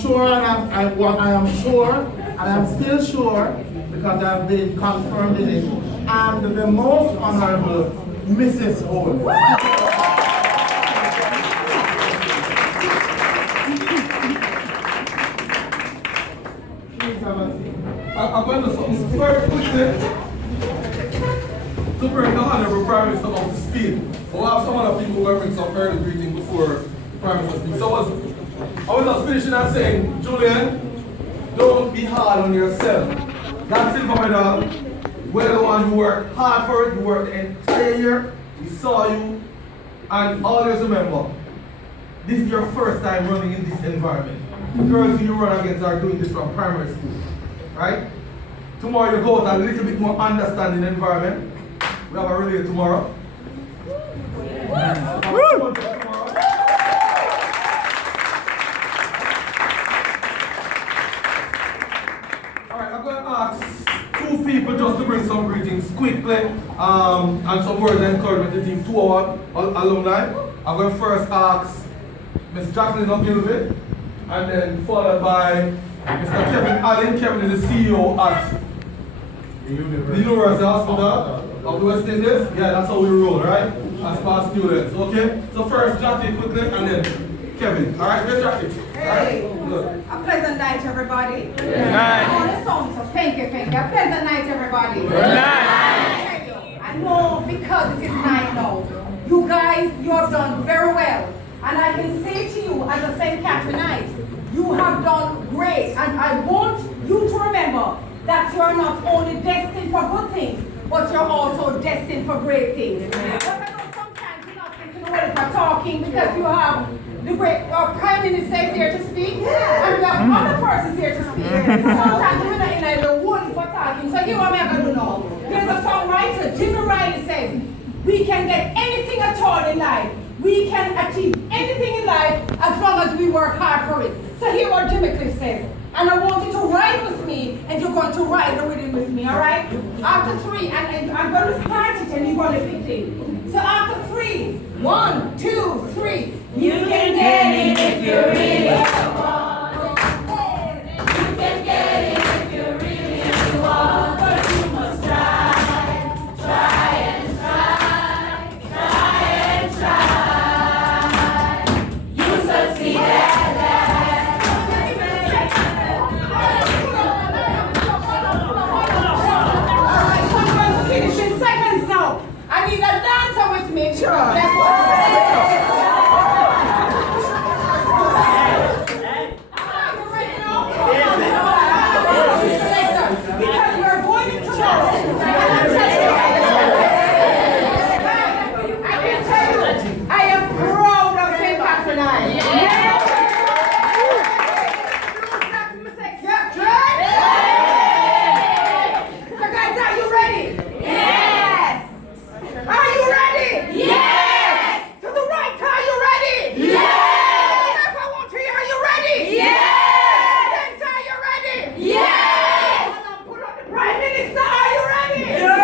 Sure, and I am sure, and I'm still sure, because I've been confirmed in it, I'm the most honorable Mrs. Holness. I'm going to very quickly to bring the Honorable Prime Minister up to speed. We'll have some other people who will bring some early greeting before the Prime Minister speaks. So I was just finishing and saying, Julian, don't be hard on yourself. That silver medal, we're the ones who worked hard for it, you worked the entire year, we saw you, and always remember, this is your first time running in this environment. The girls you run against are doing this from primary school, right? Tomorrow you go out a little bit more understanding environment. We have a relay tomorrow. Alright, I'm going to ask two people just to bring some greetings quickly and some words of encouragement to the team, 2 our alumni. I'm going to first ask Ms. Jacqueline Ogilvie, and then followed by Mr. Kevin Allen. Kevin is the CEO at the University Hospital of the West Indies. Yeah, that's how we roll, right? As past students, okay? So first, Jackie quickly, and then Kevin. All right, here's Jackie. Hey, Good. a pleasant night, everybody. Good night. I want a song, so thank you. A pleasant night, everybody. Good night. I know because it is night now. You guys, you have done very well. And I can say to you, as a St. Catherineite, you have done great. And I want you to remember that you're not only destined for good things, but you're also destined for great things. But I know sometimes you're not thinking well for talking because you have the great Prime Minister is here to speak, and we have other persons here to speak. Sometimes we're not in the one for talking. So here what I'm going to do now. There's a songwriter, Jimmy Riley says, we can get anything at all in life. We can achieve anything in life as long as we work hard for it. So here what Jimmy Cliff says. And I want you to ride with me, and you're going to ride the rhythm with me, all right? After 3, and I'm going to start it, and you're going to pick it. So after 3, 1, 2, 3. You can get it if you really want. You can get it if you really want. But you must try and try. You succeed at last. Alright, so I'm going to finish in seconds now. I need a dancer with me. Sure. Because we're going into this. I can tell you, I am proud of St. Catherineite. So guys, are you ready? Yes. Are you ready? Yes. To the right, are you ready? Yes. If I want to hear, are you ready? Yes. Center, are you ready? Yes. Put on the Prime Minister, are you ready? Yes.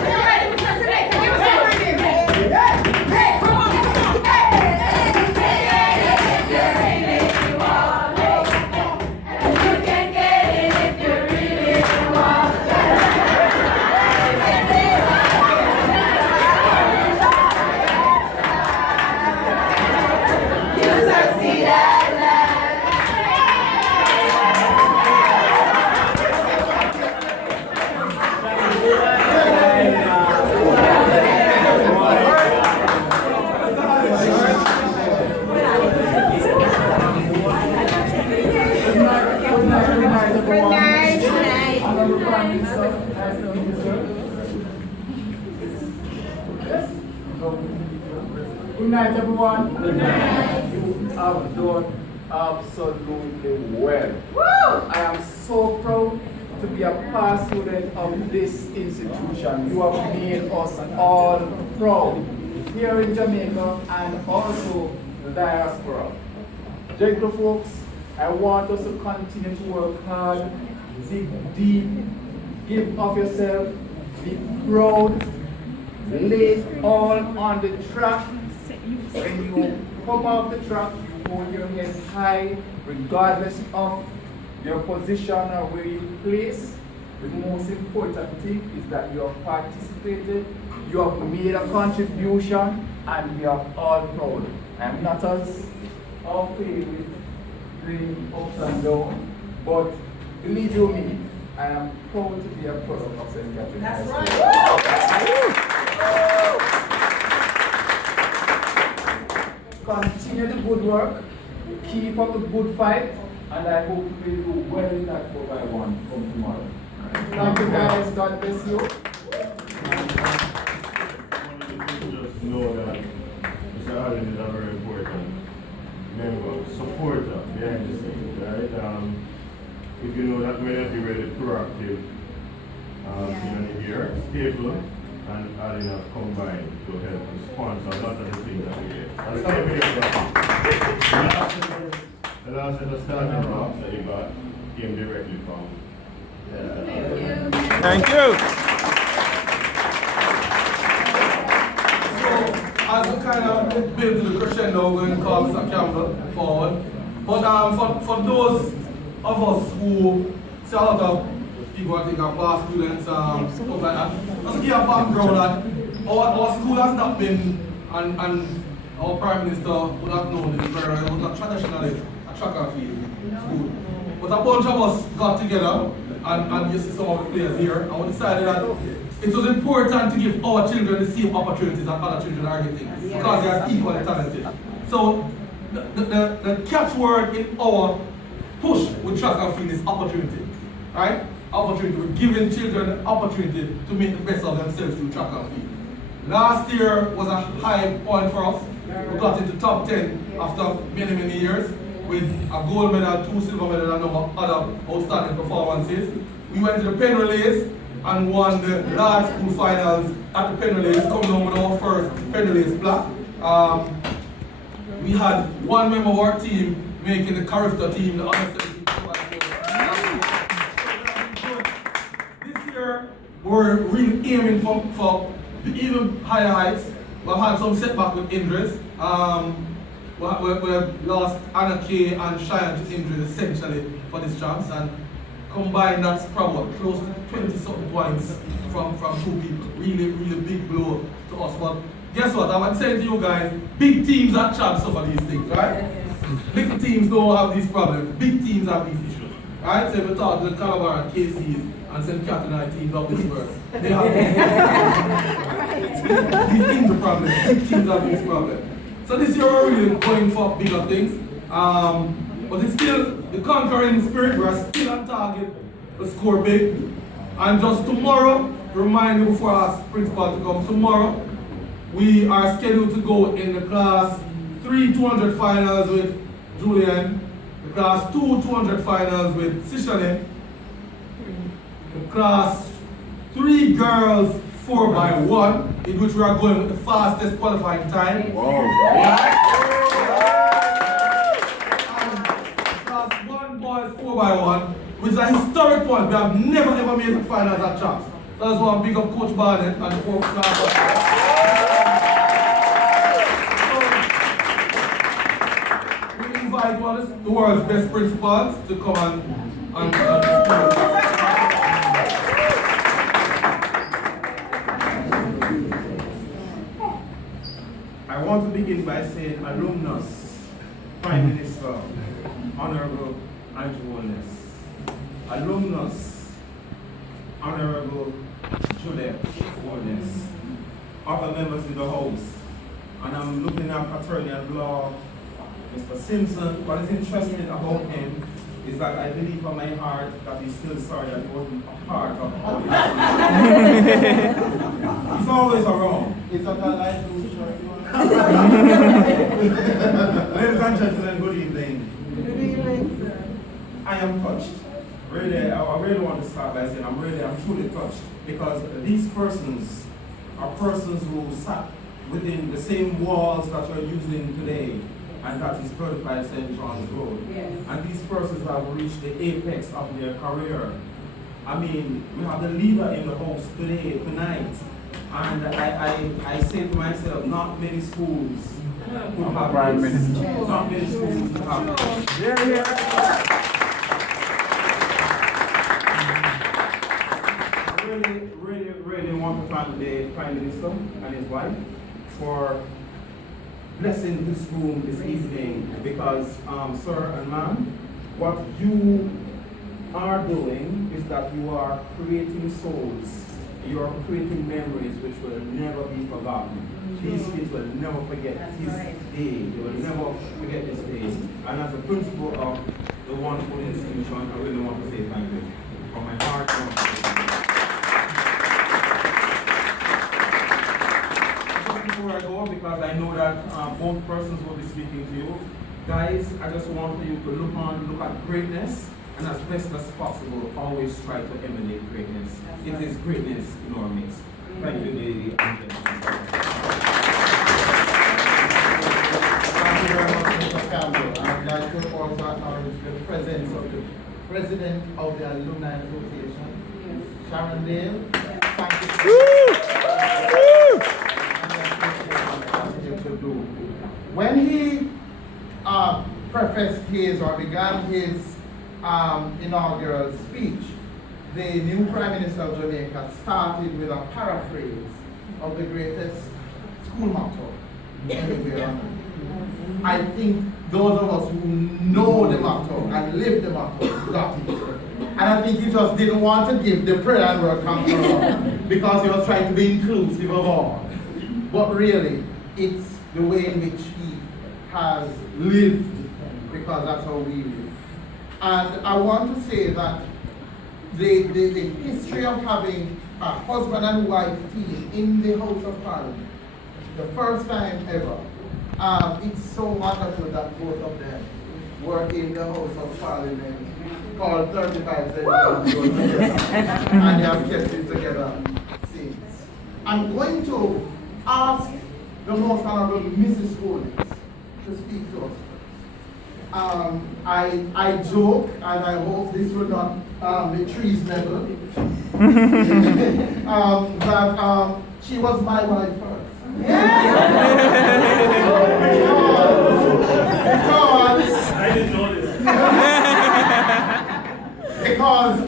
You ready, Mr. Selector? Give us a rhythm. Hey, come on. Good night, everyone. Good night. You have done absolutely well. Woo! I am so proud to be a past student of this institution. You have made us all proud here in Jamaica and also the diaspora. Jacob folks, I want us to continue to work hard, dig deep, give of yourself, be proud, lay it all on the track, When you come off the track, you hold your head high, regardless of your position or where you place. The most important thing is that you have participated, you have made a contribution, and we are all proud. I'm not as okay with the ups and downs, but believe you me, I am proud to be a product of St. Catherine. That's right. Continue the good work, keep up the good fight, and I hope we will do well in that 4x1 from tomorrow. Thank you guys, God bless you. Just know that Mr. Allen is a very important member, supporter behind the scenes, right? If you know that we're really proactive in here, stable, and Allen have combined to help to sponsor a lot of the things that we get. The last set of starting blocks that you got came directly from. Thank you. As we kind of build to the crescendo, we're going to call Mr. Campbell forward. But for those of us who see a lot of people I think are past students, stuff like that, just to give a background that our school has not been, and our Prime Minister would have known this very well, it was not traditionally a track and field school. But a bunch of us got together, and you see some of the players here, and we decided that it was important to give our children the same opportunities that other children are getting, because they are equally talented. So the catchword in our push with track and field is opportunity, right? Opportunity. We're giving children the opportunity to make the best of themselves through track and field. Last year was a high point for us. We got into top 10 after many, many years with a gold medal, 2 silver medals, and other outstanding performances. We went to the pen relays and won the large school finals at the pen relays, coming home with our first pen relays plaque. We had one member of our team making the Carifta team, the under 17. This year, we're really aiming for even higher heights. We've had some setback with injuries. We've lost Anna Kay and Cheyenne to injuries essentially for this chance, and combined that's probably close to 20-something points from 2 people. Really, really big blow to us. But guess what? I'm saying to you guys, big teams at champs suffer these things, right? Little teams don't have these problems. Big teams have these issues, right? So if we talk to the Calabar and KCs and St. Catherine teams of this world, they have these things are problems. Big teams have these problems. So this year we're really going for bigger things. But it's still the conquering spirit. We're still on target to score big. And just tomorrow, remind you before I ask principal to come, tomorrow we are scheduled to go in the class 3 200 finals with Julian, the class 2 200 finals with Sishane, the class 3 girls 4x1, in which we are going with the fastest qualifying time. Wow. And class 1 boys 4x1, which is a historic point. We have never ever made the finals at champs. So that's why I big up Coach Barnett and the 4th class. So, we invite one of the world's best principals to come and I want to begin by saying alumnus, Prime Minister, Honorable Holness, alumnus, Honorable Holness, other members in the House, and I'm looking at Attorney at Law, Mr. Simpson. What is interesting about him is that I believe from my heart that he's still sorry that he wasn't a part of all this. He's always around. It's a life too short. Ladies and gentlemen, good evening. Good evening, sir. I am touched. Really, I really want to start by saying I'm truly touched, because these persons are persons who sat within the same walls that you're using today, and that is 35 St. John's Road. Yes. And these persons have reached the apex of their career. I mean, we have the leader in the house tonight, and I say to myself, not many schools Prime Minister. Yeah, yeah. Really want to thank the Prime Minister and his wife for blessing this room this evening because, sir and ma'am, what you are doing is that you are creating souls. You are creating memories which will never be forgotten. These kids will never forget this day. They will never forget this day. And as a principal of the wonderful institution, I really want to say thank you from my heart. Just before I go, because I know that both persons will be speaking to you, guys, I just want for you to look at greatness. And as best as possible, always try to emanate greatness. It is greatness in our midst. Thank you, lady and gentlemen. Thank you very much, Mr. Campbell. I'd like to also acknowledge the presence of the President of the Alumni Association, Sharon Dale. Thank you for do. When he prefaced his or began his inaugural speech, the new Prime Minister of Jamaica started with a paraphrase of the greatest school motto anywhere on earth. I think those of us who know the motto and live the motto got it. And I think he just didn't want to give the prayer and word Conquerors because he was trying to be inclusive of all. But really, it's the way in which he has lived, because that's how we live. And I want to say that the history of having a husband and wife team in the House of Parliament, the first time ever, it's so wonderful that both of them were in the House of Parliament called 35 Centuries and they have kept it together since. I'm going to ask the Most Honorable Mrs. Holness to speak to us. I joke, and I hope this will not be treasonable, that she was my wife first. Because I didn't know this. because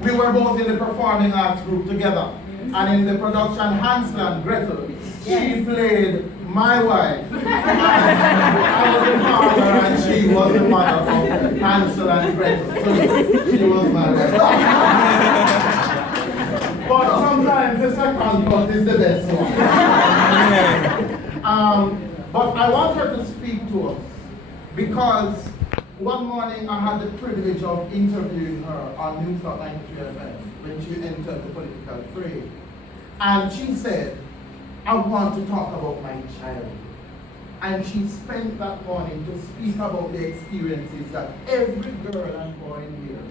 we were both in the performing arts group together, and in the production Hansel and Gretel, she played my wife. I was the father and she was the mother of Hansel and Gretel. So she was my wife. But sometimes the second part is the best one. But I want her to speak to us because one morning I had the privilege of interviewing her on News 93 FM when she entered the political fray. And she said, I want to talk about my child. And she spent that morning to speak about the experiences that every girl and boy in here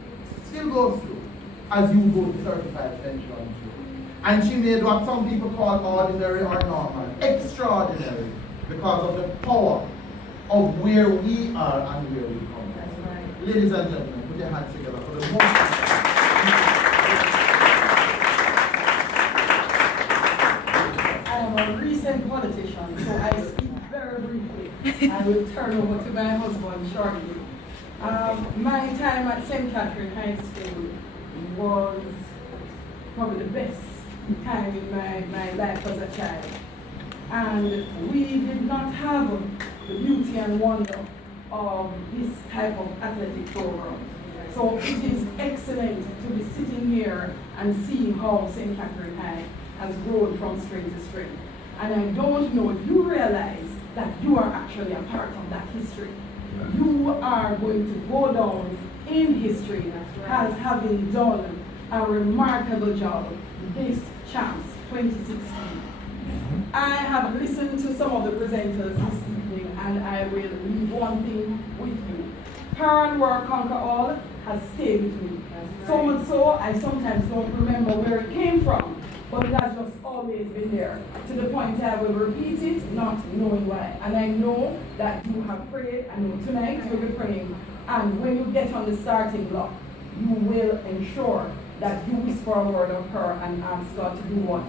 still goes through as you go to 35 Central. And she made what some people call ordinary or normal, extraordinary, because of the power of where we are and where we come. That's right. Ladies and gentlemen, put your hands together for the most. I'm a recent politician, so I speak very briefly. I will turn over to my husband shortly. My time at St. Catherine High School was probably the best time in my life as a child. And we did not have the beauty and wonder of this type of athletic program. So it is excellent to be sitting here and seeing how St. Catherine High has grown from string to string. And I don't know if you realize that you are actually a part of that history. You are going to go down in history as having done a remarkable job this chance 2016. I have listened to some of the presenters this evening and I will leave one thing with you. Parent Work Conquer All has stayed with me. So much so, I sometimes don't remember where it came from, but it has just always been there. To the point I will repeat it, not knowing why. And I know that you have prayed, I know tonight you'll be praying, and when you get on the starting block, you will ensure that you whisper a word of prayer and ask God to do what?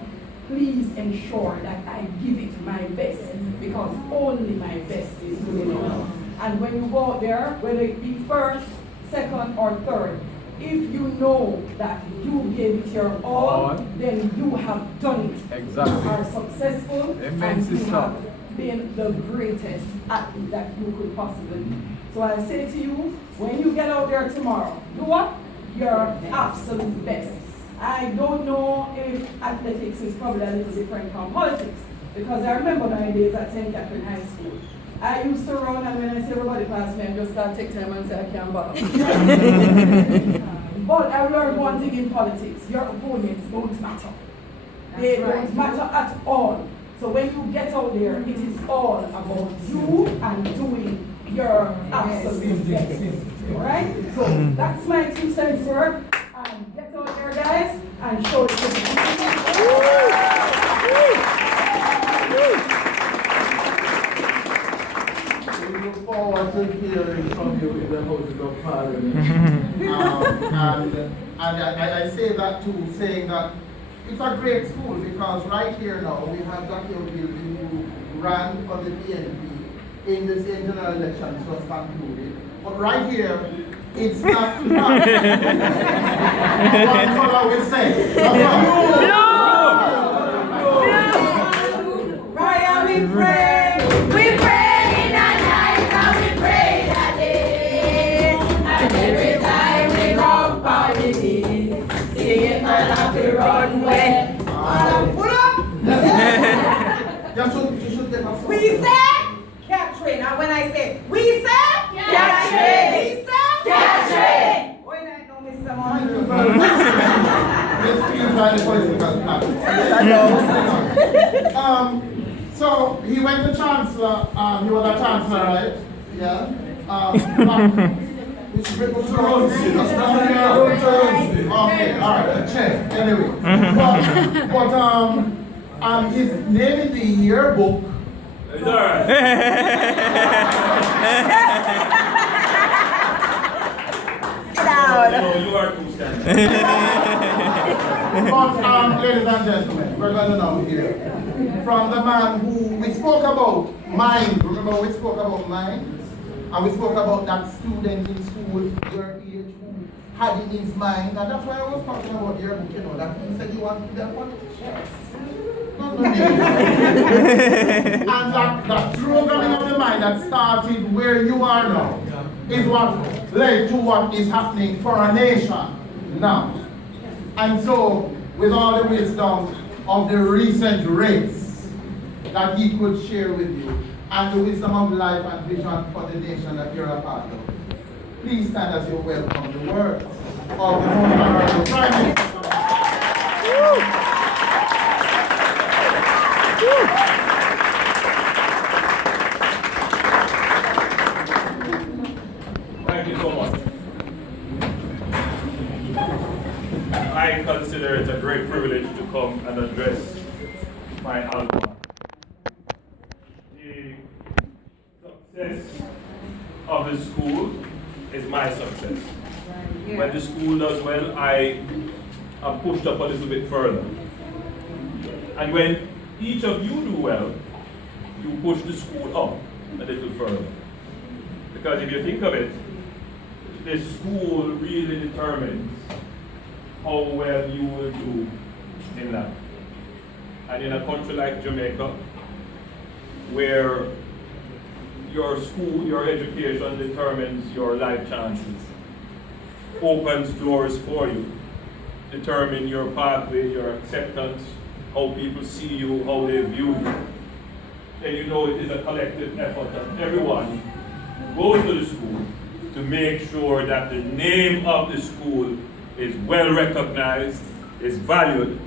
please ensure that I give it my best, because only my best is good enough. And when you go out there, whether it be first, second, or third, if you know that you gave it your all, then you have done it. Exactly. You are successful, Amen, and you sister. have been the greatest athlete that you could possibly be. So I say to you, when you get out there tomorrow, do what? Your absolute best. I don't know if athletics is probably a little different from politics, because I remember my days at St. Catherine High School. I used to run, and when I see everybody pass me, I just start take time and say I can't bother. But I learned one thing in politics: your opponents don't matter. They don't matter at all. So when you get out there, it is all about you and doing your absolute best. Alright? So that's my 2 cents worth. And get out there, guys, and show it to the We look forward to hearing from you in the Houses of Parliament. And I say that too, saying that it's a great school, because right here now we have Dr. Ogilvy, who ran for the PNP in the same general elections just concluded. But right here, it's not one color we say. Ryan, we pray in the night and we pray that day. And every time we rock on the beat, singing man of the runway. Put up! You should get a song. We say Catherine, and when I say we say Catherine, we say Catherine. When I know Mr. Thank you Mon. very much. This feels like a political snap. So he went to Chancellor, he was a Chancellor, right? Yeah. Which okay, alright, check. Anyway. But his name in the yearbook. It's alright. You are too standard. But ladies and gentlemen, we're going to now hear from the man who we spoke about mind. Remember we spoke about mind? And we spoke about that student in school, your age, who had in his mind. And that's why I was talking about your book, you know, that he said he wanted to be a politician. And that programming of the mind that started where you are now is what led to what is happening for our nation now. And so, with all the wisdom of the recent race that he could share with you, and the wisdom of life and vision for the nation that you're a part of, please stand as you welcome the words of the Most Honorable Prime Minister. Thank you so much. I consider it a great privilege to come and address my alumni. The success of the school is my success. When the school does well, I am pushed up a little bit further. And when each of you do well, you push the school up a little further. Because if you think of it, the school really determines how well you will do in life. And in a country like Jamaica, where your school, your education determines your life chances, opens doors for you, determine your pathway, your acceptance, how people see you, how they view you, then you know it is a collective effort of everyone who goes to the school to make sure that the name of the school is well recognized, is valued,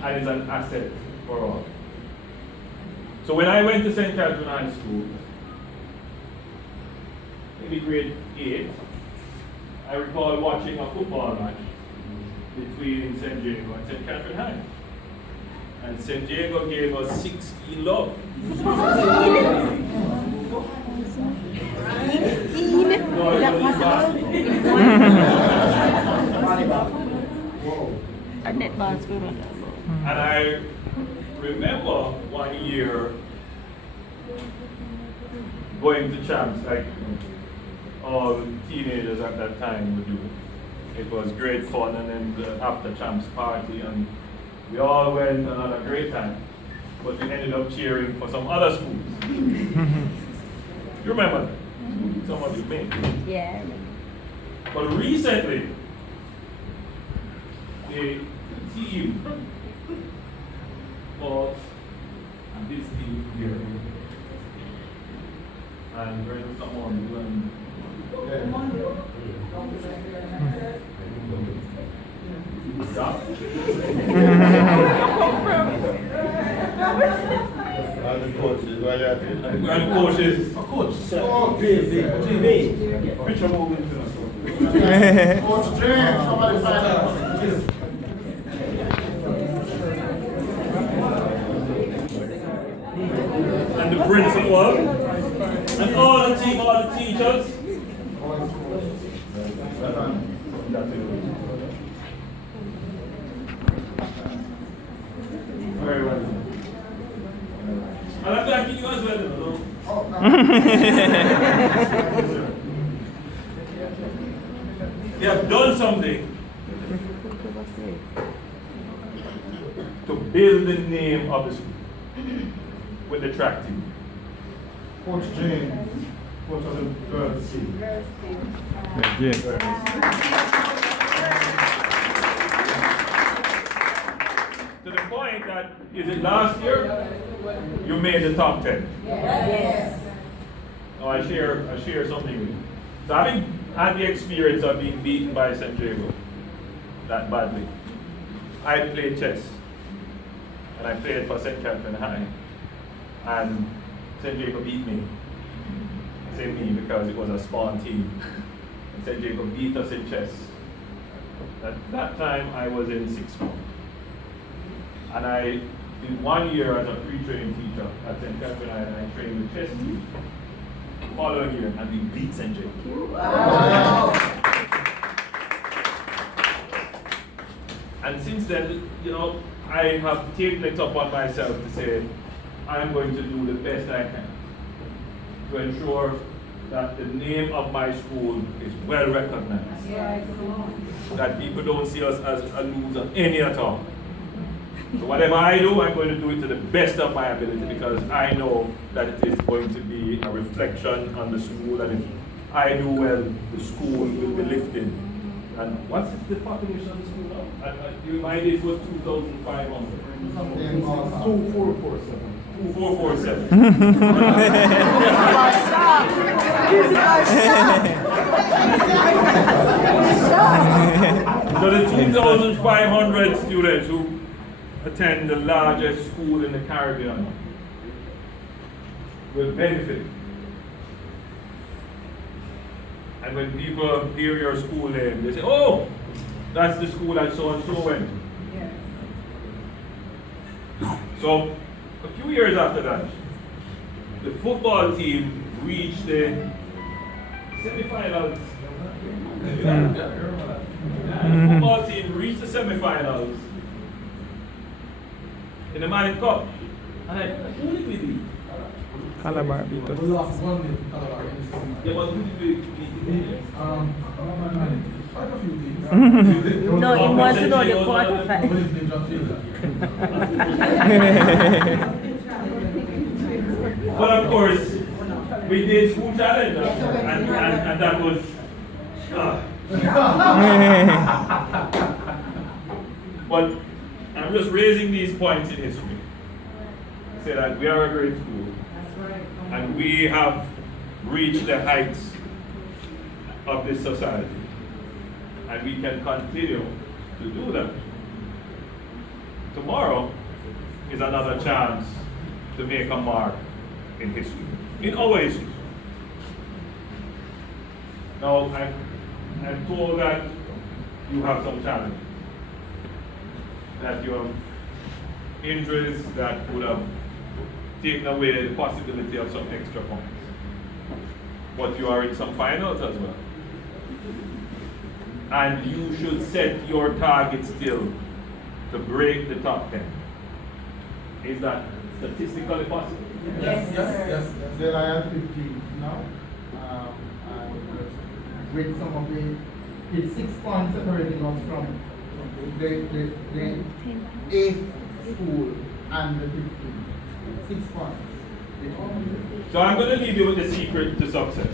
and is an asset for all. So when I went to St. Catherine High School, in grade 8, I recall watching a football match between St. Diego and St. Catherine High. And St. Diego gave us 16 love. And I going to champs like all teenagers at that time would do. It was great fun, and then the after champs party, and we all went and had a great time. But we ended up cheering for some other schools. You remember that? Some of you may. Yeah. But recently, the team was this team here. And there is someone doing And the coaches, why you at it? and coaches. A coach. Picture movement. Coach James, somebody find out. And the principal, and all the team, all the teachers. Very well. And I'm thanking you as well. You have done something to build the name of the school with the track team. Coach James, coach of the girls team. To the point that, is it last year? You made the top 10. Yes. Oh, I share something with you. So having had the experience of being beaten by St. Jago that badly, I played chess. And I played for St. Catherine High. And St. Jago beat me. I say me because it was a spawn team. And St. Jago beat us in chess. At that time, I was in sixth form. And I did 1 year as a pre-training teacher at St. Catherine High, and I trained with chess team. Following year, and we beat St. Jago. Wow. And since then, I have taken it upon myself to say, I'm going to do the best I can to ensure that the name of my school is well recognized. Yes. That people don't see us as a loser any at all. So whatever I do, I'm going to do it to the best of my ability, because I know that it is going to be a reflection on the school, and if I do well, the school will be lifted. And what's the population of the school now? My days was 2,500. 2447. 2447. So the 2,500 students who attend the largest school in the Caribbean will benefit. And when people hear your school name, they say, oh, that's the school that so and so went. So a few years after that, the football team reached the semifinals. The football team reached the semifinals in the Manning Cup. And who did we beat? Calabar. We lost 1-0 to Calabar in the summer. Yeah, but who did we beat? Quite a few teams. No, he wants to know the quarterfinals. But of course, we did school challenge, and that was. But I'm just raising these points in history. Say that we are a great school, and we have reached the heights of this society, and we can continue to do that. Tomorrow is another chance to make a mark in history, in our history. Now, I'm told that you have some challenges, that you have injuries that would have taken away the possibility of some extra points. But you are in some finals as well. And you should set your target still to break the top 10. Is that statistically possible? Yes, sir. Yes. They are 15 now. And with some of it's 6 points separating us from the 8th school and the 15th. 6 points. So I'm going to leave you with the secret to success.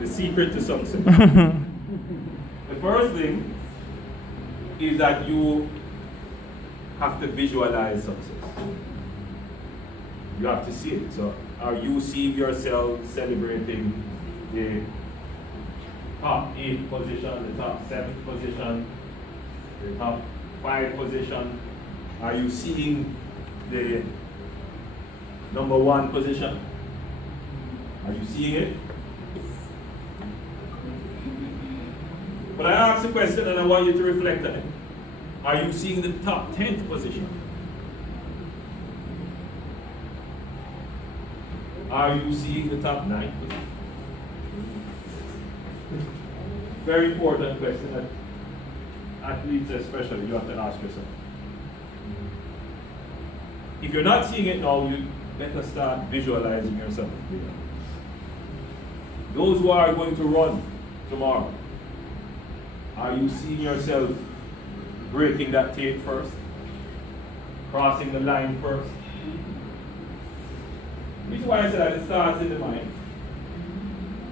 The secret to success. The first thing is that you have to visualize success. You have to see it. So are you seeing yourself celebrating the top 8 position, the top 7 position, the top 5 position? Are you seeing the number 1 position? Are you seeing it? But I asked a question and I want you to reflect on it. Are you seeing the top 10th position? Are you seeing the top 9th position? Very important question that athletes especially you have to ask yourself. If you're not seeing it now, you better start visualizing yourself. Those who are going to run tomorrow, are you seeing yourself breaking that tape first? Crossing the line first? This is why I said that it starts in the mind.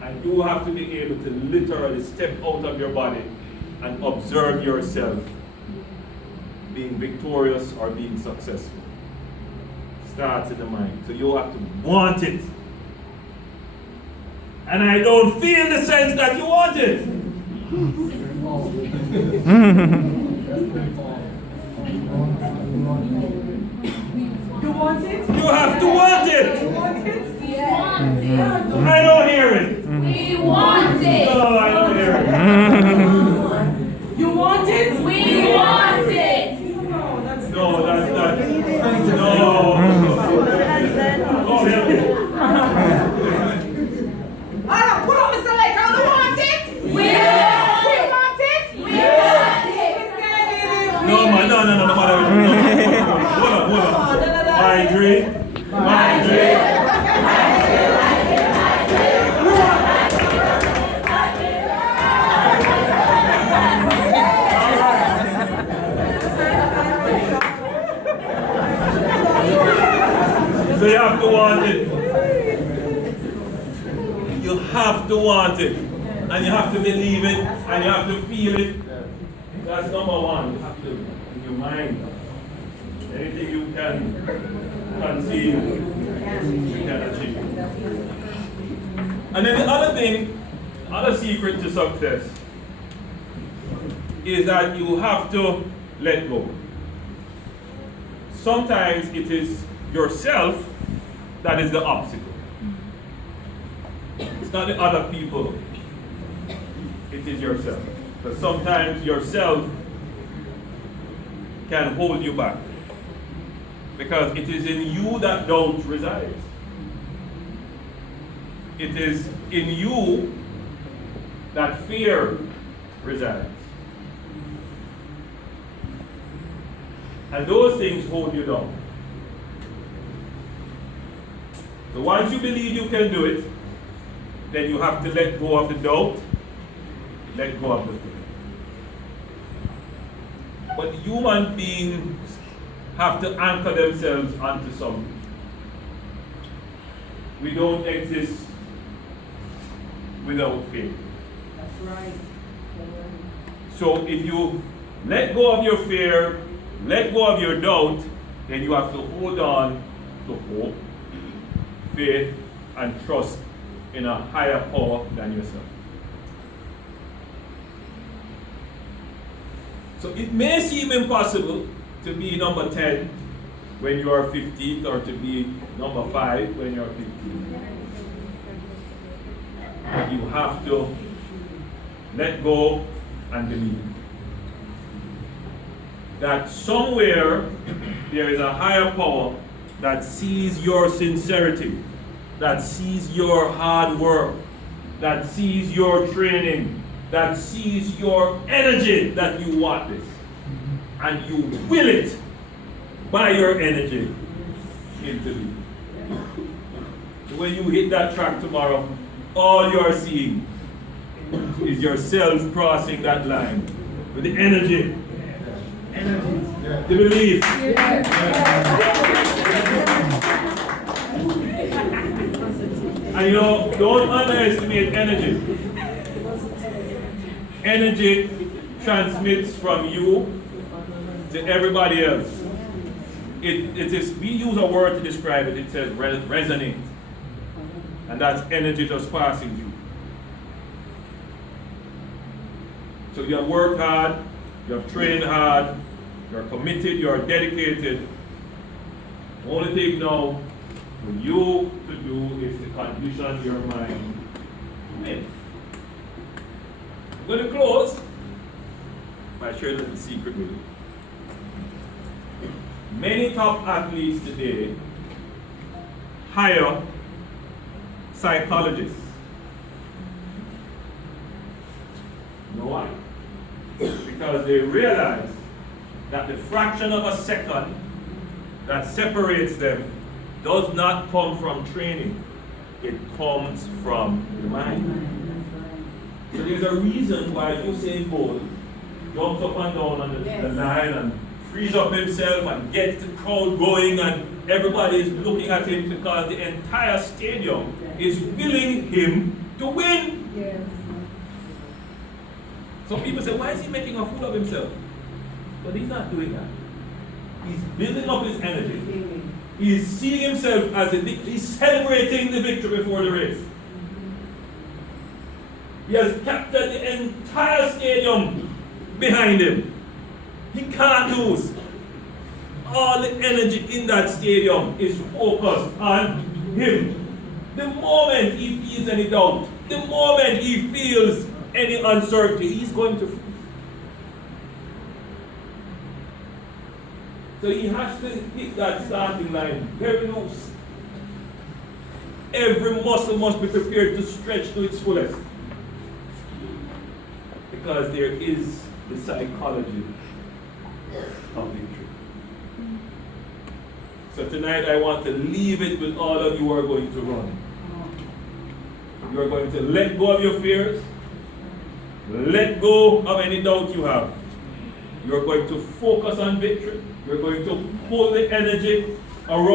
And you have to be able to literally step out of your body and observe yourself being victorious or being successful. Starts in the mind. So you have to want it. And I don't feel the sense that you want it. You want it? You have to want it. You want it? I don't hear it. We want it. No, I don't hear it. You want it? We want it. No, that's No, that's not. No. Oh, yeah. Alright, put up Mr. Lake. I don't want it. We want it. We want it. No, man, no. Hold on. I agree. So you have to want it. You have to want it. And you have to believe it. And you have to feel it. That's number one. You have to, in your mind, anything you can conceive, you can achieve. And then the other thing, other secret to success, is that you have to let go. Sometimes it is yourself that is the obstacle. It's not the other people. It is yourself. Because sometimes yourself can hold you back. Because it is in you that doubt resides. It is in you that fear resides. And those things hold you down. So once you believe you can do it, then you have to let go of the doubt, let go of the fear. But human beings have to anchor themselves onto something. We don't exist without faith. That's right. So if you let go of your fear, let go of your doubt, then you have to hold on to hope, faith, and trust in a higher power than yourself. So it may seem impossible to be number 10 when you are 15, or to be number 5 when you are 15. But you have to let go and believe that somewhere there is a higher power that sees your sincerity, that sees your hard work, that sees your training, that sees your energy that you want this. And you will it by your energy begin to be. When you hit that track tomorrow, all you're seeing is yourself crossing that line with the energy, the belief. And you know, don't underestimate energy. Energy transmits from you to everybody else. It is, we use a word to describe it, it says resonate. And that's energy just passing through. So you have worked hard, you have trained hard, you're committed, you're dedicated. The only thing now for you to do is to condition your mind to win. I'm going to close by sharing a little secret with you. Many top athletes today hire psychologists. You know why? Because they realize that the fraction of a second that separates them does not come from training. It comes from the mind. So there's a reason why Usain Bolt jumps up and down on the Nile and frees up himself and gets the crowd going and everybody is looking at him because the entire stadium is willing him to win. Yes. Some people say, why is he making a fool of himself? But he's not doing that. He's building up his energy. He's seeing himself as a victor. He's celebrating the victory before the race. He has captured the entire stadium behind him. He can't lose. All the energy in that stadium is focused on him. The moment he feels any doubt, the moment he feels any uncertainty, he's going to freeze. So he has to hit that starting line very loose. Every muscle must be prepared to stretch to its fullest. Because there is the psychology of victory. So tonight I want to leave it with all of you who are going to run. You are going to let go of your fears. Let go of any doubt you have. You are going to focus on victory. You're going to pull the energy around.